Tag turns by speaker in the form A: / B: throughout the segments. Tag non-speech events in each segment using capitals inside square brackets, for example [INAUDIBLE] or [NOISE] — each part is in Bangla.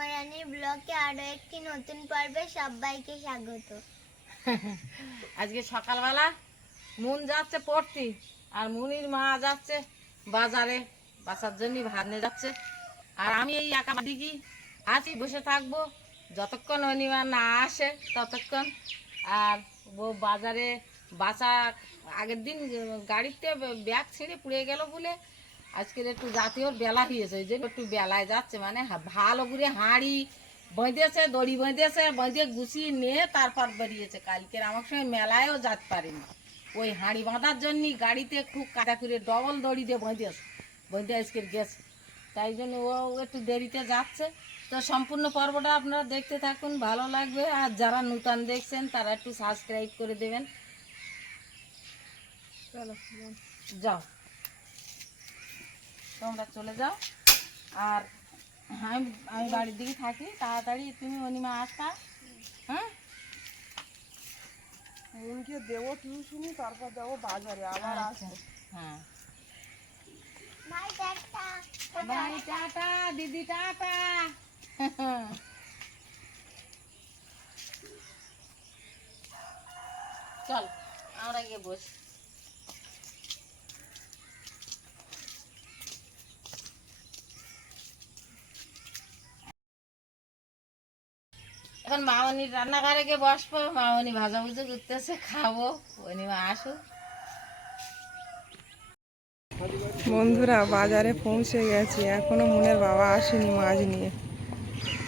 A: মরানি ব্লকে আরও একটি নতুন পর্বে সবাইকে স্বাগত।
B: আজকে সকালবেলা মুন যাচ্ছে পড়তি আর মুনির মা যাচ্ছে বাজারে, বাসার জন্য ভাত নিয়ে যাচ্ছে। আর আমি এই একা দিকে আছি, বসে থাকব। যতক্ষণ অনিমা না আসে, ততক্ষণ। আর বাজারে বাসা আগের দিন গাড়িতে ব্যাগ ছেড়ে পুড়ে গেল বলে আজকের একটু জাতীয় বেলা হয়েছে, ওই জন্য একটু বেলায় যাচ্ছে মানে ভালো করে হাঁড়ি বেঁধেছে, দড়ি বেঁধেছে, বেঁধে গুছিয়ে নিয়ে তারপর বেরিয়েছে। কালকের আমার সঙ্গে মেলায়ও যেতে পারেনি। ওই হাঁড়ি বাঁধার জন্য গাড়িতে খুব কাটা করে ডবল দড়ি দিয়ে বেঁধেছে বেঁধে আজকের গেছে। তাই জন্য ও একটু দেরিতে যাচ্ছে। তো সম্পূর্ণ পর্বটা আপনারা দেখতে থাকুন, ভালো লাগবে। আর যারা নূতন দেখছেন, তারা একটু সাবস্ক্রাইব করে দেবেন। চলো, যাও। তোমরা চলে যাও। আর আমি আমি বাড়ির দিকে থাকি তাড়াতাড়ি তুমি অনিমা আসতা হ্যাঁ?
C: উনকে দেবো টিউশনি তারপর দেবো বাজারে আবার
B: আচ্ছা।
C: আসব।
B: হ্যাঁ।
A: ভাই একটা
B: বাই টাটা দিদি টাটা। চল আমরা গিয়ে বসি। এখন মামনির রান্নাঘরে গিয়ে বসবো মামনি ভাজা ভুজো করতেছে খাব। অনিমা আসুক।
C: বন্ধুরা বাজারে পৌঁছে গেছি। এখনও মনের বাবা আসেনি মাছ নিয়ে।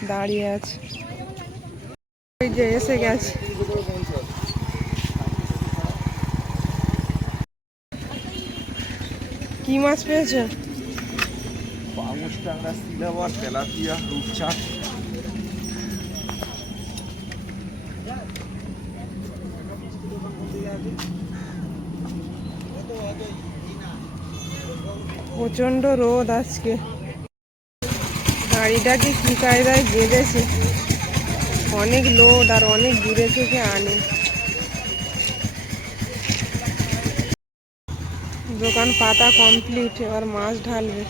C: দাঁড়িয়ে আছে। ওই যে এসে গেছে। কি মাছ পেয়েছ?
D: পাঙুশ টাংরা সিলাবার তেলাপিয়া রূপচাঁদ।
C: প্রচণ্ড রোদ আজকে। গাড়িটাকে কি কায়দায় বেঁধেছে? অনেক লোড আর অনেক দূরে থেকে আনে। দোকান পাতা কমপ্লিট এবার মাছ ঢালবে।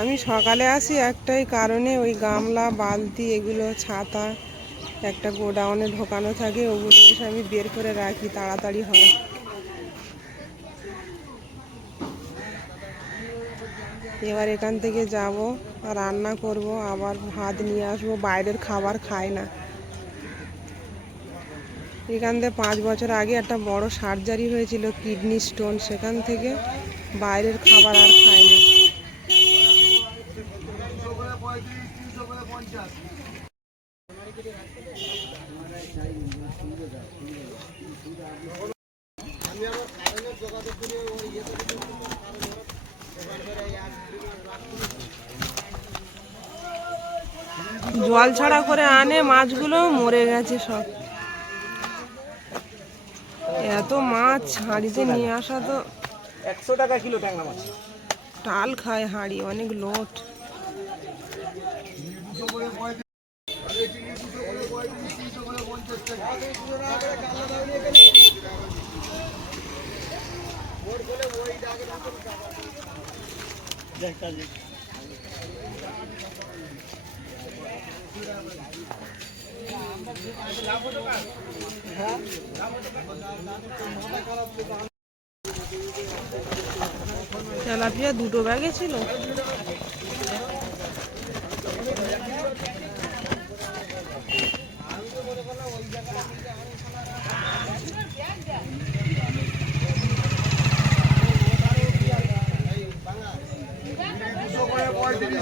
C: আমি সকালে আসি একটাই কারণে, ওই গামলা, বালতি, এগুলো, ছাতা। একটা গোডাউনে ঢোকানো থাকে, ওগুলো এসে আমি বের করে রাখি, তাড়াতাড়ি হয়। এবার এখান থেকে যাব, রান্না করব, আবার ভাত নিয়ে আসব, বাইরের খাবার খাই না। এখান থেকে পাঁচ বছর আগে একটা বড় সার্জারি হয়েছিল কিডনি স্টোন সেখান থেকে বাইরের খাবার আর খাই না। জল ছাড়া করে আনে মাছগুলো মরে গেছে সব। এত মাছ হাঁড়িতে নিয়ে আসা তো।
D: একশো টাকা কিলো ট্যাংরা মাছ।
C: টাল খায় হাঁড়ি অনেক লোট। তেলাপিয়া দুটো ব্যাগে ছিল।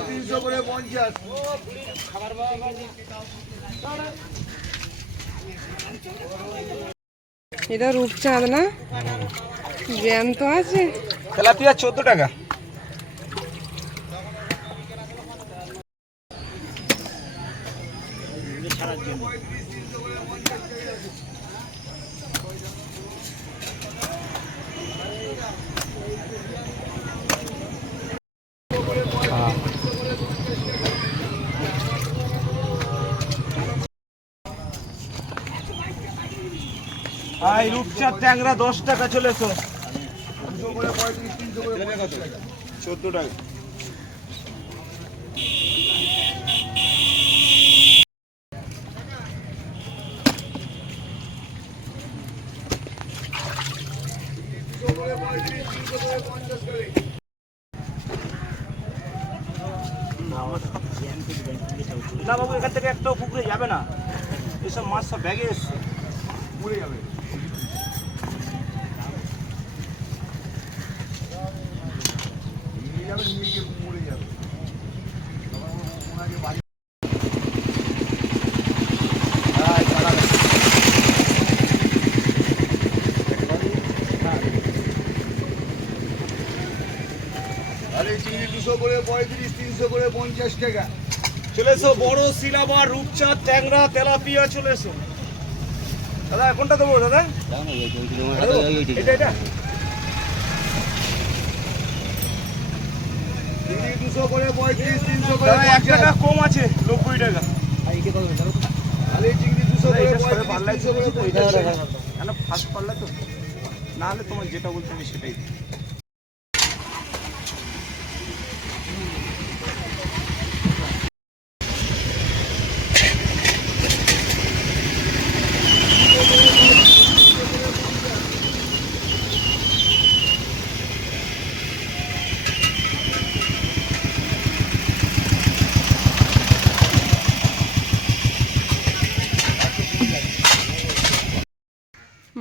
D: তিনশো করে পঞ্চাশ।
C: এটা রূপচাঁদ না জ্যান্ত আছে।
D: তেলাপিয়া চোদ্দ টাকা আর রূপচাঁদ ট্যাংরা দশ টাকা চলেছো
E: চোদ্দ টাকা না বাবু, এখান থেকে একটাও পুকুরে যাবে না। এসব মাছ সব ব্যাগে এসছে।
D: মরে যাবে নিয়ে যাবে নিয়ে গিয়ে মরে যাবে তখন ওনাকে বাড়ি আরে চিংড়ি দুশো করে পঁয়ত্রিশ তিনশো করে পঞ্চাশ টাকা।
E: চলে এসো বড় রূপচাঁদ ট্যাংরা তেলাপিয়া চলে এসো। দাদা কোনটা দেবো দাদা? এটা এটা।
D: দুশো করে পঁয়ত্রিশ তিনশো করে
E: এক টাকা কম আছে নব্বই টাকা।
D: আরে চিংড়ি দুশো করে পঁয়ত্রিশ তিনশো করে পঞ্চাশ। টাকা
E: কেন ফার্স্ট পাল্লা তো? না হলে তোমার যেটা বলতে আমি সেটাই দিই।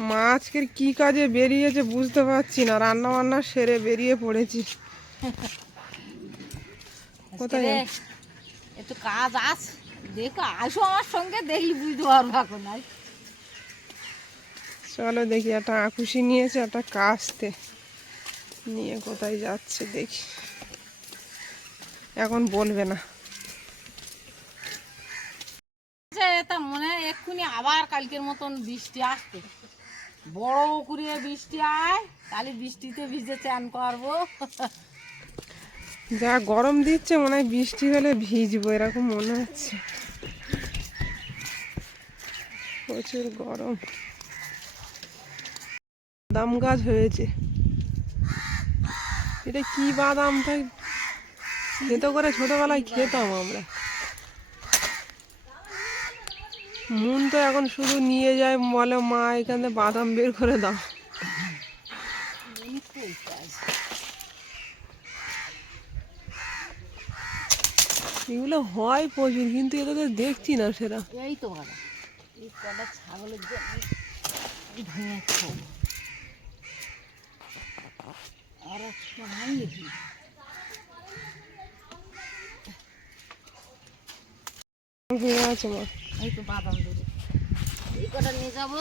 C: মা আজকের কি কাজে বেরিয়েছে বুঝতে পারছি না রান্না বান্না সেরে বেরিয়ে পড়েছি। কোথায়?
B: একটু কাজ আছে দেখো আসো আমার সঙ্গে দেখলি বুঝতে পারব এখন
C: চলো দেখি একটা আকুশি নিয়েছে একটা কাস্তে নিয়ে কোথায় যাচ্ছে দেখি। এখন বলবে না।
B: আচ্ছা, মনে হয় এক্ষুনি আবার কালকের মতন বৃষ্টি আসতে বড় করে বৃষ্টি আয়, তাহলে বৃষ্টিতে ভিজে চান করব।
C: যা গরম দিচ্ছে, মনে হয় বৃষ্টি হলে ভিজবো, এরকম মনে হচ্ছে। প্রচুর গরম। বাদাম গাছ হয়েছে। এটা কি বাদাম? তাই খেতে করে ছোটবেলায় খেতাম আমরা। মন তো এখন শুধু নিয়ে যায়, বলে, মা, এখানে বাদাম বের করে দাও। এগুলো হয় প্রচুর, কিন্তু এটা তো দেখছি না সেটা
B: এই তো ছাগলের জন্য নাই
C: আছে মা
B: এই তো বাদাম ধরে এই কটা নিয়ে যাব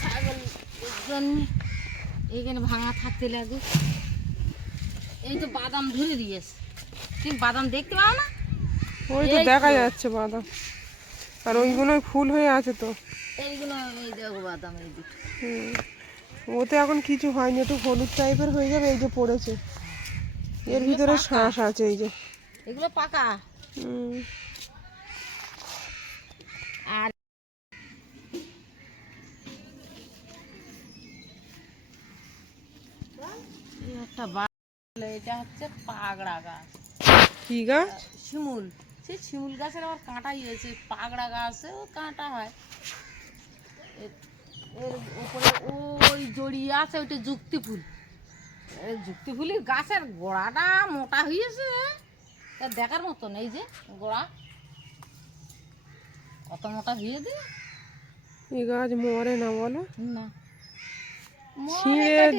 B: ছাগল জন্য এইখানে ভাঙা থাকতে লাগবে এই তো বাদাম ধরে দিয়েছে তুমি বাদাম দেখতে পাও না
C: ওই তো। দেখা যাচ্ছে বাদাম আর ওইগুলো ফুল হয়ে আছে তো
B: এইগুলো এই দেখো বাদাম এই দুটো
C: হুম। ওতে এখন কিছু হয়নি একটু হলুদ টাইপের হয়ে যাবে এই যে পড়েছে এর ভিতরে শ্বাস আছে এই যে
B: এগুলো পাকা
C: হুম।
B: একটা এটা হচ্ছে পাগড়া গাছ।
C: কি গাছ?
B: শিমুল। সেই শিমুল গাছের আবার কাঁটা হয়েছে পাগড়া গাছেও কাঁটা হয়। এর- উপরে ওই জড়িয়ে আছে ওইটা যুক্তি ফুল যুক্তি ফুলের গাছের গোড়াটা মোটা হয়েছে তা দেখার মতন এই যে গোড়া। কত মোটা হয়েছে
C: এই গাছ মরে না বলো?
B: না।
C: এই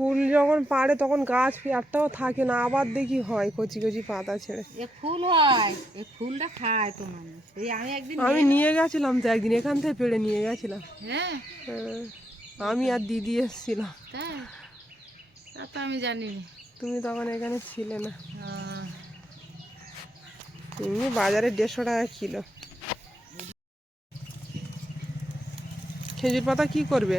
C: ফুল যখন পাড়ে তখন গাছ একটাও থাকে না আবার দেখি হয় কচি কচি পাতা ছেড়ে।
B: ফুল হয় এই ফুলটা খায় তো মানুষ। এই আমি একদিন
C: আমি নিয়ে গেছিলাম তো একদিন এখান থেকে পেড়ে নিয়ে গেছিলাম।
B: হ্যাঁ।
C: হ্যাঁ, আমি আর দিদি এসেছিলাম।
B: তা তো আমি জানি
C: তুমি তখন এখানে ছিলে না।
B: আহ,
C: এমনি বাজারে দেড়শো টাকা কিলো। খেজুর পাতা কি করবে?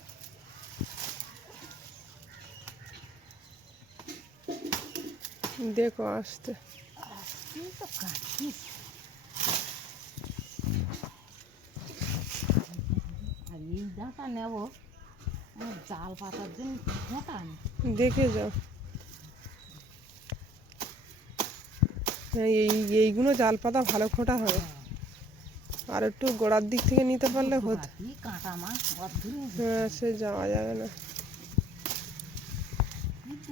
B: মোটা আনি
C: দেখে যাও। এই এইগুলো জাল পাতা ভালো খোটা হয়। আর একটু গোড়ার দিক থেকে নিতে পারলে হতো। হ্যাঁ সে যাওয়া যাবে না।
B: দেখো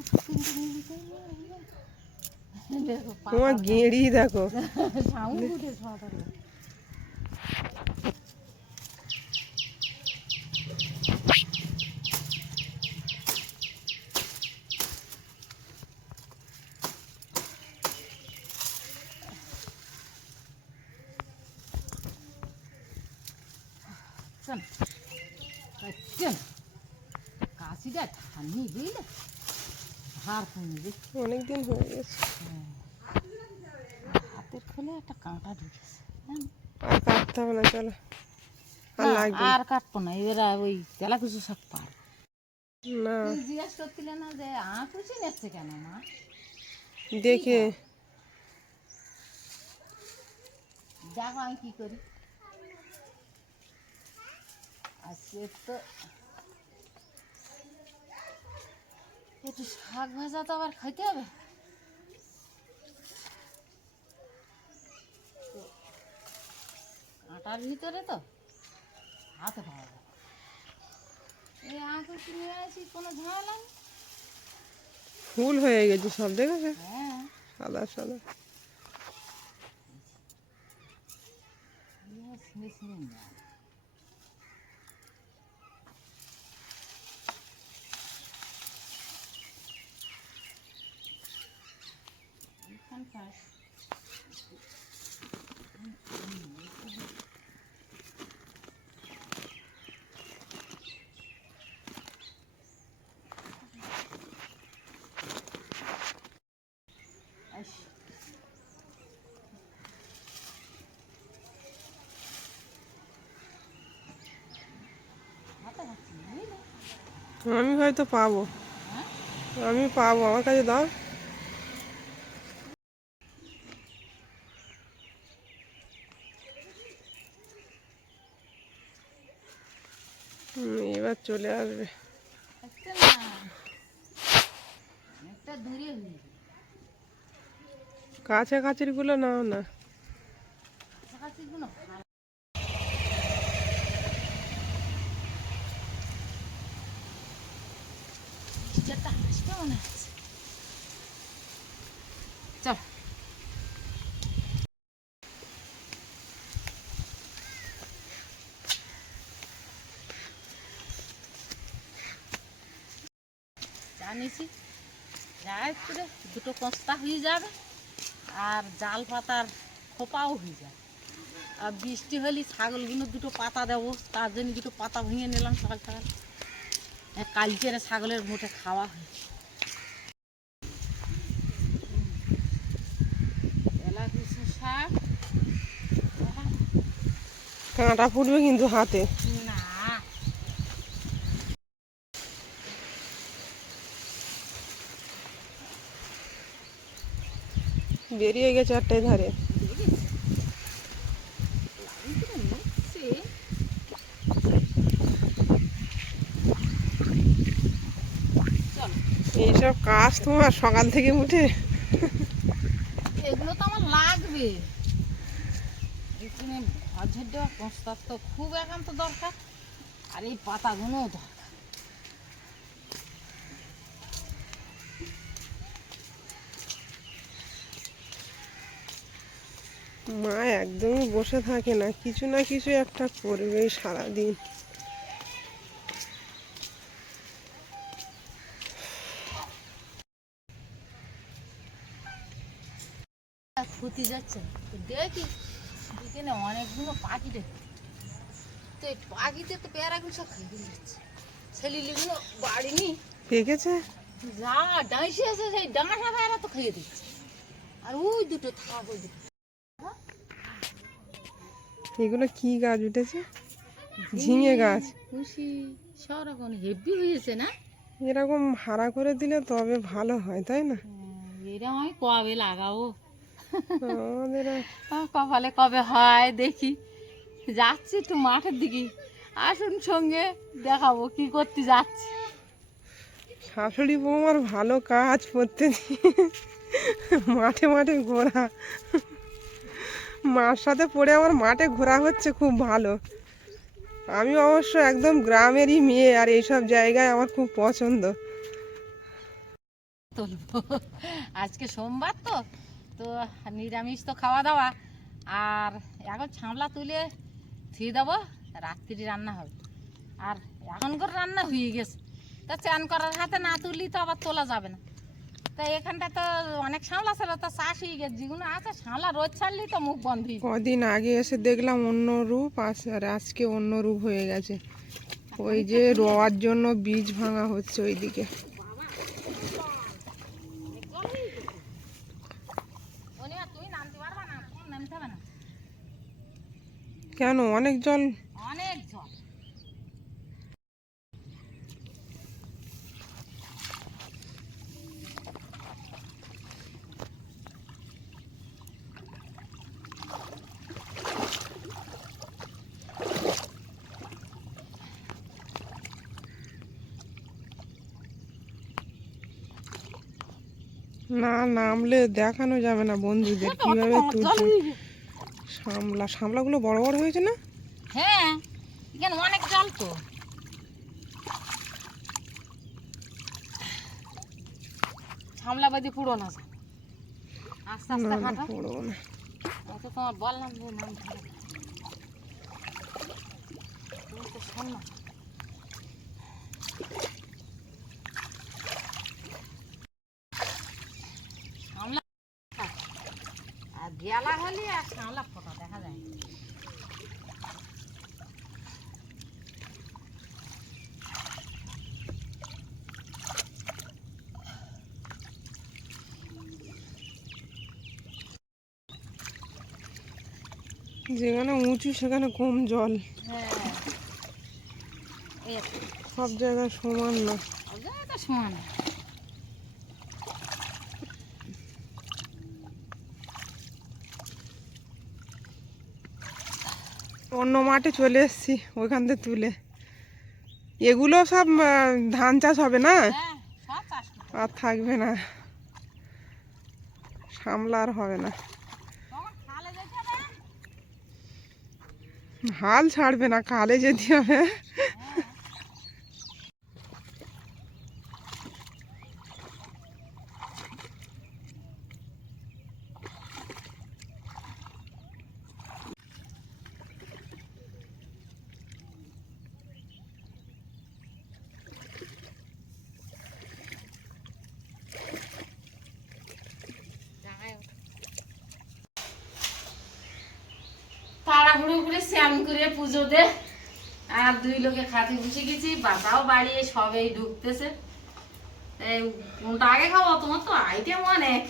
C: তোমার গেঁড়ি দেখো
B: সাউন্ড উঠে সকালে চল চল কাশিটা ঠান্ডি বুঝলে হার কমবে
C: অনেক দিন হয়ে গেছে
B: হাতের খোলে একটা কাঁটা ঢুকেছে
C: আর কাটতে হবে না চলো। আর
B: কাটবো না এবার ওই তেলা কিছু সব পার।
C: না।
B: জিজ্ঞাসা করছিলে না যে আঁকুচি নিচ্ছে কেন মা?
C: দেখে।
B: দেখো আমি কি করি। আজকে তো একটু শাক ভাজা তো আবার খাইতে হবে। কাঁটার ভিতরে তো? হাতে পাওয়া যাবে। এই আঁকুচি নিয়ে আসি কোনো ঝামেলা নেই
C: ফুল হয়ে গেছে সব দেখেছে?
B: হ্যাঁ।
C: সাদা সাদা।
B: Yes, Miss
C: আমি হয়তো পাবো। আমি পাবো আমার কাছে দাও। এবার চলে আসবে। কাছাকাছিরগুলো নাও না
B: কাছাকাছি কোনো ভালো হাসবে মনে করে দুটো কস্তা হয়ে যাবে আর জাল পাতার খোপাও হয়ে যায় আর বৃষ্টি হলে ছাগলগুলো দুটো পাতা দেবো, তার জন্য দুটো পাতা ভেঙে নিলাম সকাল সকাল। কালকের ছাগলের মুঠে খাওয়া হয়েছে এলা কিছু শাক
C: কাঁটা ফুটবে কিন্তু হাতে।
B: না।
C: বেরিয়ে গেছে একটাই ধারে। এইসব কাজ তোমার সকাল থেকে উঠে।
B: এগুলো তো আমার লাগবে। দেওয়া কষ্টার তো খুব একান্ত দরকার আর এই পাতাগুলোও দরকার।
C: মা একদমই বসে থাকে না কিছু না কিছু একটা করবে সারাদিন।
B: যাচ্ছে দেখি। এখানে অনেকগুলো পাখি দেখি তো এই পাখিতে তো পেয়ারাগুলো সব খেয়ে যাচ্ছে ছেলিগুলো বাড়ি নি
C: পেকেছে
B: যা ডাঁসি আছে সেই ডাঁটা পেয়ারা তো খেয়ে দিচ্ছে। আর ওই দুটো থাক ওই দুটো
C: এগুলো কি গাছ উঠেছে? ঝিঙে গাছ।
B: খুশি সব রকম হেভি হয়েছে না?
C: এরকম হারা করে দিলে তবে ভালো হয় তাই না?
B: এরকম আমি কবে লাগাবো? কপালে কবে হয় দেখি। যাচ্ছি একটু মাঠের দিকে। আসুন সঙ্গে দেখাবো কি করতে যাচ্ছি।
C: শাশুড়ি বৌমার ভালো কাজ করতে মাঠে মাঠে ঘোরা। মার সাথে পড়ে আমার মাঠে ঘোরা হচ্ছে খুব ভালো। আমি অবশ্য একদম গ্রামেরই মেয়ে আর এইসব জায়গায় আমার খুব পছন্দ।
B: আজকে সোমবার তো? তো নিরামিষ তো খাওয়া দাওয়া। আর এখন ছামলা তুলে ধুয়ে দেবো রাত্রি রান্না হবে। আর এখনকার রান্না হয়ে গেছে। তা চান করার হাতে না তুললি তো আবার তোলা যাবে না। তা এখানটা তো অনেক সামলা ছিল, তো চাষ হয়ে গেছে, যেগুলো আছে সামলা রোদ ছাড়লি তো মুখ বন্ধ।
C: কদিন আগে এসে দেখলাম অন্য রূপ আর আজকে অন্য রূপ হয়ে গেছে। ওই যে রোয়ার জন্য বীজ ভাঙা হচ্ছে ওইদিকে
B: অনিমা, তুমি নামতে পারবা না তোমার নামতে হবে না
C: কেন? অনেক জল
B: অনেক জল
C: না নামলে দেখানো যাবে না বন্ধুদের। কীভাবে তুলছে? সামলা সামলাগুলো বড় বড় হয়েছে না?
B: হ্যাঁ এখানে অনেক জল তো। সামলাবাদি পুরো না। আস্তে আস্তে হাঁটো।
C: পুরো না।
B: তো তোমার বললাম যে নাম ধরে না। তুমি তো শোন না সামলা আর হলে আর ফোটা দেখা যায়।
C: যেখানে উঁচু সেখানে কম জল।
B: হ্যাঁ।
C: সব জায়গায় সমান না।
B: ওটা তো সমান।
C: অন্য মাঠে চলে এসেছি ওইখান থেকে তুলে। এগুলো সব ধান চাষ হবে না?
B: হ্যাঁ
C: আর থাকবে না। সামলা আর হবে না। হাল ছাড়বে না কালে যেতে হবে
B: তাড়াহুড়ো করে স্নান করে পুজো দে আর খাতে বসে গেছি বাসাও বাড়িয়ে সবেই ঢুকতেছে। এই কোনটা আগে খাব তোমার তো আইটেম অনেক।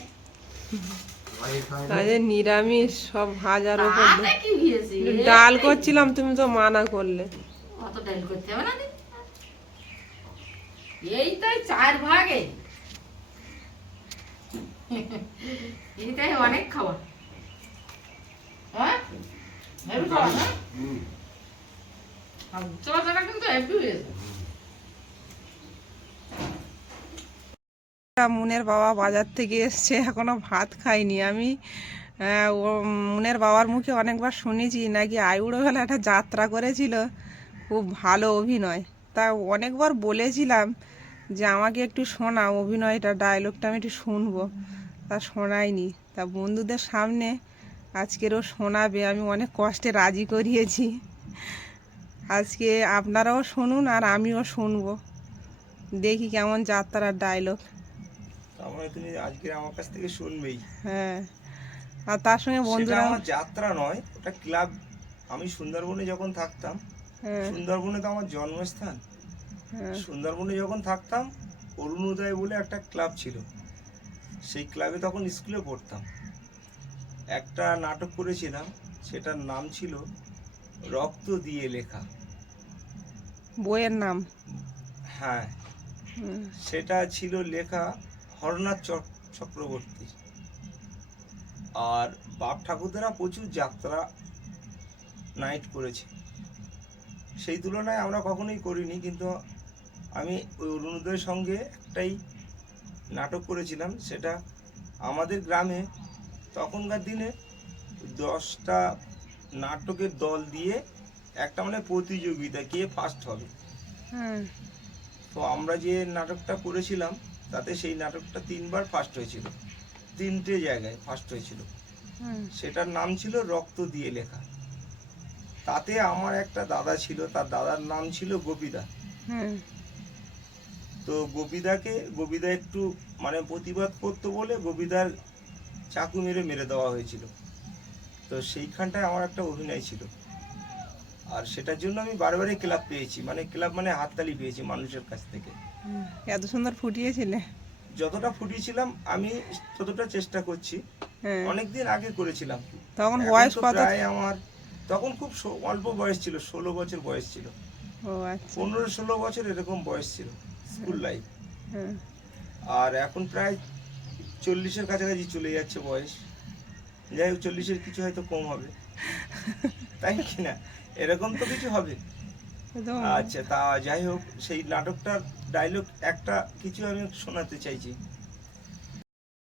C: নিরামিষ সব ভাজার উপর
B: হয়েছে
C: ডাল করছিলাম তুমি তো মানা করলে।
B: অত ডাল করতে হবে না দিদি? চার ভাগে। এইটাই অনেক খাবার। হ্যাঁ? হেভি খাবার হ্যাঁ আর চলাচলা কিন্তু হেভি হয়েছে
C: মুনের বাবা বাজার থেকে এসছে, এখনও ভাত খাইনি। আমি ও মুনের বাবার মুখে অনেকবার শুনেছি, নাকি আইউড়ো বেলা একটা যাত্রা করেছিল। খুব ভালো অভিনয়। তা অনেকবার বলেছিলাম যে, আমাকে একটু শোনা অভিনয়টা ডায়লগটা আমি একটু শুনব। তা শোনায়নি তা বন্ধুদের সামনে আজকেরও শোনাবে, আমি অনেক কষ্টে রাজি করিয়েছি। আজকে আপনারাও শুনুন আর আমিও শুনব। দেখি কেমন যাত্রার ডায়লগ
E: মানে তুমি আজকে আমার কাছ থেকে শুনবেই।
C: হ্যাঁ আর তার সঙ্গে বন্ধুরা
E: আমার যাত্রা নয় ওটা ক্লাব। আমি সুন্দরবনে যখন থাকতাম
C: হ্যাঁ।
E: সুন্দরবনে তো আমার জন্মস্থান।
C: হ্যাঁ।
E: সুন্দরবনে যখন থাকতাম অরুণোদয় বলে একটা ক্লাব ছিল। সেই ক্লাবে তখন স্কুলে পড়তাম। একটা নাটক করেছিলাম সেটার নাম ছিল রক্ত দিয়ে লেখা।
C: বইয়ের নাম?
E: হ্যাঁ। সেটা ছিল লেখা হরনাথ চক- চক্রবর্তী। আর বাপ ঠাকুরদারা প্রচুর যাত্রা নাইট করেছে। সেই তুলনায় আমরা কখনোই করিনি কিন্তু আমি ওই অরুণোদয়ের সঙ্গে একটাই নাটক করেছিলাম সেটা আমাদের গ্রামে তখনকার দিনে দশটা নাটকের দল দিয়ে একটা মানে প্রতিযোগিতা কে ফার্স্ট হবে? তো আমরা যে নাটকটা করেছিলাম তাতে সেই নাটকটা তিনবার ফার্স্ট হয়েছিল। তিনটে জায়গায় ফার্স্ট হয়েছিল। সেটার নাম ছিল রক্ত দিয়ে লেখা। তাতে আমার একটা দাদা ছিল তার দাদার নাম ছিল গোপীদা
C: হুম,
E: তো গোপীদাকে গোপীদা একটু মানে প্রতিবাদ করতো বলে গোপীদার চাকু মেরে মেরে দেওয়া হয়েছিল। তো সেইখানটায় আমার একটা অভিনয় ছিল। আর সেটার জন্য আমি বারবারই ক্লাব পেয়েছি মানে ক্লাব মানে হাততালি পেয়েছি মানুষের কাছ থেকে।
C: এত সুন্দর ফুটিয়েছিলে?
E: যতটা ফুটিয়েছিলাম আমি ততটা চেষ্টা করছি।
C: হ্যাঁ।
E: অনেকদিন আগে করেছিলাম।
C: তখন বয়স কত?
E: প্রায় আমার তখন খুব অল্প বয়স ছিল ষোলো বছর বয়স ছিল।
C: ও আচ্ছা।
E: পনেরো ষোলো বছর এরকম বয়স ছিল স্কুল লাইফ।
C: হ্যাঁ।
E: আর এখন প্রায় চল্লিশের কাছাকাছি চলে যাচ্ছে বয়স। যাই হোক চল্লিশের কিছু হয়তো কম হবে। [LAUGHS] তাই কি না? এরকম তো কিছু হবে। আচ্ছা তা যাই হোক সেই নাটকটার ডায়লগ একটা কিছু আমি শোনাতে চাইছি।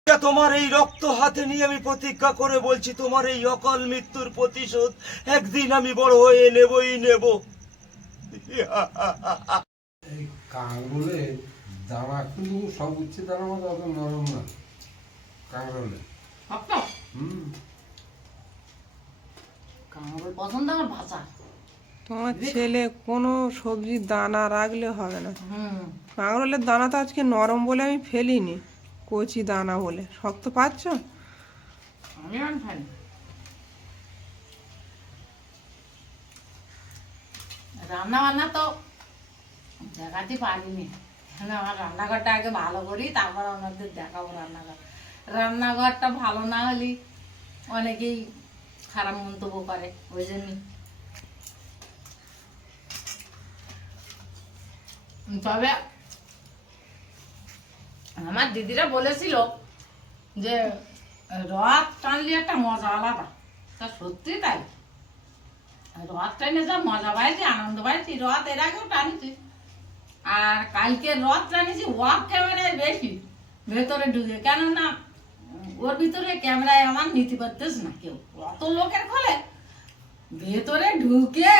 E: তোমার এই রক্ত হাতে নিয়ে আমি প্রতিজ্ঞা করে বলছি তোমার এই অকাল মৃত্যুর প্রতিশোধ একদিন আমি বড় হয়ে নেবই নেব।
F: এই কাঁকরোলে দানা কিন্তু সব উচ্ছে মতো অত নরম না।
B: শক্ত
F: হুম।
B: পছন্দ আমার ভাষা।
C: তোমার ছেলে কোনো সবজির দানা রাখলে হবে না।
B: হুম।
C: কাঁকরোলের দানা তো আজকে নরম বলে আমি ফেলিনি কচি দানা বলে। শক্ত পাচ্ছ?
B: রান্না বান্না তো দেখাতে পারিনি। আমার রান্নাঘরটা আগে ভালো করি তারপর আমাদের দেখাবো রান্নাঘর। রান্নাঘরটা ভালো না হলে অনেকেই খারাপ মন্তব্য করে ওই জন্যই। তবে আমার দিদিরা বলেছিল যে, রথ টানলে একটা মজা আলাদা। তা সত্যি তাই? রথ টানে যা মজা পাইছি আনন্দ পাইছি রথ এর আগেও টানছি। আর কালকে রথ টানিছি, ওয়াক ক্যামেরায় বেশি, ভেতরে ঢুকে। কেননা, ওর ভিতরে ক্যামেরায় আমার নীতি পারতেছ না কেউ। অত লোকের ফলে ভেতরে ঢুকে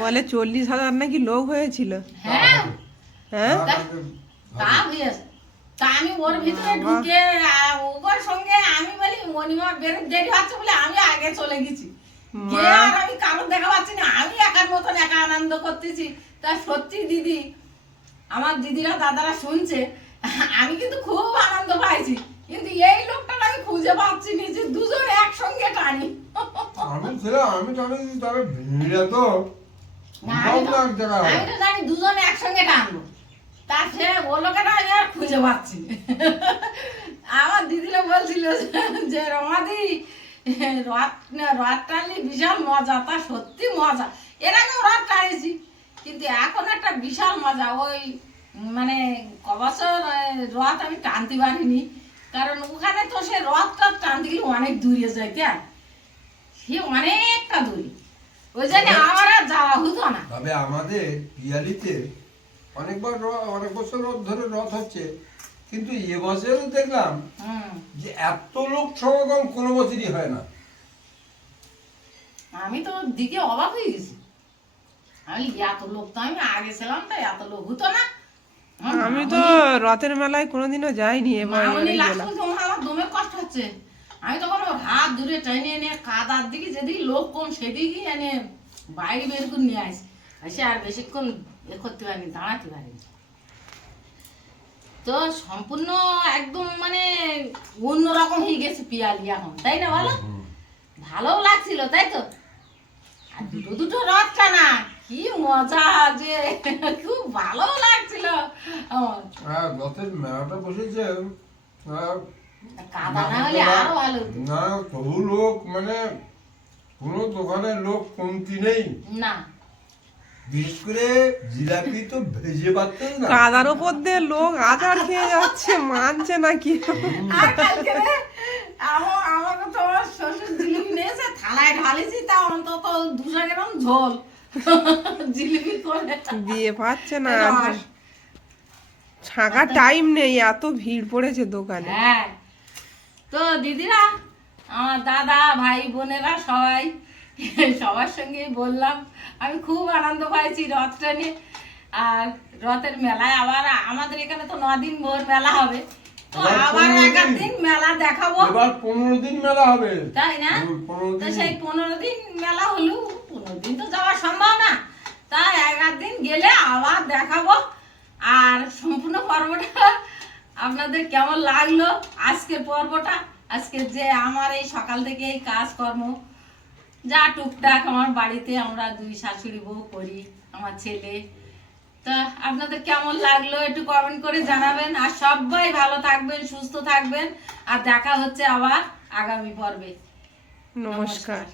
C: বলে চল্লিশ হাজার নাকি লোক হয়েছিল।
B: হ্যাঁ।
C: হ্যাঁ?
B: তা তা আমি ওর ভিতরে ঢুকে ওর সঙ্গে আমি বলি মনিমা বেরো দেরি হচ্ছে বলে আমি আগে চলে গেছি। আর আমি কারণ দেখা পাচ্ছি না আমি একার মতন একা আনন্দ করতেছি। তা সত্যি দিদি আমার দিদিরা দাদারা শুনছে আমি কিন্তু খুব আনন্দ পাইছি। কিন্তু এই লোকটা আমি খুঁজে পাচ্ছি না যে দুজন একসঙ্গে টানি।
F: আমি ছিলাম আমি তো তবে ভিড়ে তো।
B: আমি তো- জানি দুজন একসঙ্গে টানবো। তা সে ও লোকেরা আমি আর খুঁজে পাচ্ছি আমার দিদিরা বলছিল যে রমাদি রথ রথ টানলে বিশাল মজা তা সত্যি মজা। এর আগেও রথ টানেছি কিন্তু এখন একটা বিশাল মজা। ওই মানে কবছর রথ আমি টানতে পারিনি কারণ ওখানে তো সে রথটা টানতে গেলে অনেক দূরে যায় কেন সে অনেকটা দূরে। ওই জন্য আমার আর যাওয়া হতো না।
F: তবে আমাদের পিয়ালিতে অনেকবার অনেক বছর ধরে রথ হচ্ছে কিন্তু এবছরও দেখলাম যে এত লোক সমাগম কোনো বছরই হয় না।
B: আমি তো দিকে অবাক হয়ে গেছি। আমি এত লোক তো আমি আগে ছিলাম তো এত লোক হতো না।
C: আমি তো রথের মেলায় কোনোদিনও যাইনি এবার
B: আমার দমে কষ্ট হচ্ছে। আমি তখন ওর হাত ধরে টেনে এনে কাদার দিকে যেদিকে লোক কম সেদিকে এনে বাইরে বের করে নিয়ে আসি এসে আর বেশিক্ষণ এ করতে পারিনি দাঁড়াতে পারিনি। তো সম্পূর্ণ একদম মানে অন্যরকম হয়ে গেছে পিয়ালি এখন তাই না বলো? ভালো লাগছিল তাই তো? আর দুটো দুটো রথ টানা কি মজা যে খুব ভালো লাগছিল। আমার
F: রথের মেলাটা বসেছে
B: কাদা না হলে আরও ভালো
F: না তবু লোক মানে কোনো দোকানের লোক কমতি নেই।
B: না।
F: বিশেষ করে জিলাপি তো ভেজে পারতেন না।
C: কাদার ওপর দিয়ে লোক আচার খেয়ে যাচ্ছে মানছে নাকি
B: আর কালকে রে, আমাকে তো আমার শ্বশুর জিলিপি নিয়েছে থালায় ঢালেছি তা অন্তত দুশো গ্রাম ঝোল। জিলিপি করে।
C: দিয়ে পাচ্ছে না টাইম নেই এত ভিড় পড়েছে দোকানে।
B: হ্যাঁ তো দিদিরা আমার দাদা ভাই বোনেরা সবাই সবার সঙ্গে বললাম আমি খুব আনন্দ পাইছি রথটা নিয়ে। আর রথের মেলায় আবার আমাদের এখানে তো দিন ভোর মেলা হবে। তো আবার
F: দিন।
B: মেলা দেখাবো।
F: এবার পনেরো দিন মেলা হবে।
B: তাই না? তো সেই পনেরো দিন মেলা হলেও পনেরো দিন তো যাওয়া সম্ভব না। তাই দিন গেলে আবার দেখাবো। আর সম্পূর্ণ পর্বটা আপনাদের কেমন লাগল আজকের পর্বটা? আজকে যে আমার এই সকাল থেকে এই কাজকর্ম, যা টুকটাক আমার বাড়িতে আমরা দুই শাশুড়ি বউ করি, আমার ছেলে। তা আপনাদের কেমন লাগল একটু কমেন্ট করে জানাবেন। আর সবাই ভালো থাকবেন, সুস্থ থাকবেন। আর দেখা হচ্ছে আবার আগামী পর্বে।
C: নমস্কার।